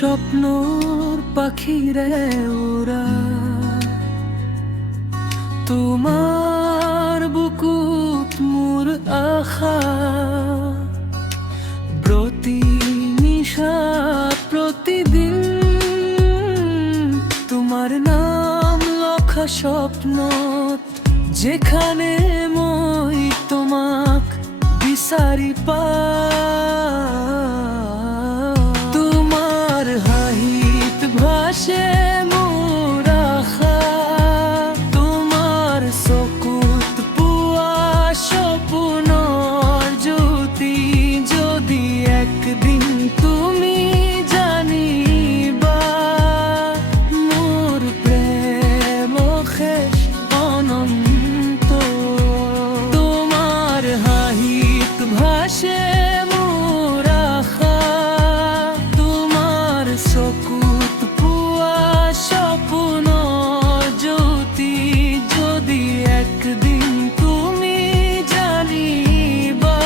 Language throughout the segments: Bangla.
স্বপ্নর পাখিরে ওরা তোমার বুকুত মোর আশা প্রতি নিশা প্রতিদিন তোমার নাম লখা স্বপ্নত যেখানে মই তোমাক বিচাৰি তোমার হাঁহিত ভাসে মোর আশা তোমার চকুত পুৱা সপোনৰ জ্যোতি যদি একদিন তুমি জানিবা মোর প্ৰেম শেষ অনন্ত তোমার হাঁহিত ভাসে মোর আশা তোমার চকুত পুৱা সপোনৰ জ্যোতি যদি একদিন তুমি জানিবা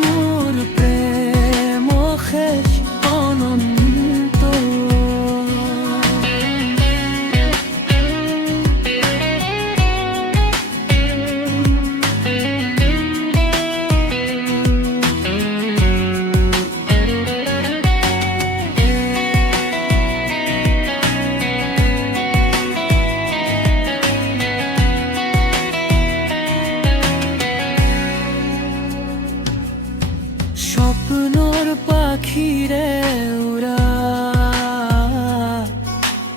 মোর প্ৰেম শেষ অনন্ত স্বপ্নর পাখিরে ওরা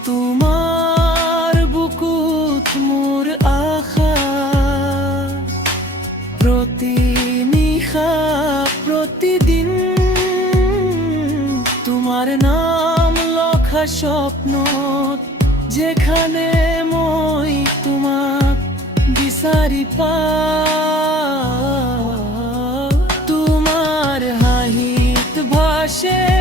তোমার বুকুত মোর আশা প্রতি নিশা প্রতিদিন তোমার নাম লখা স্বপ্নত যেখানে মই তোমাক বিচাৰি তোমার হাঁহিত ভাসে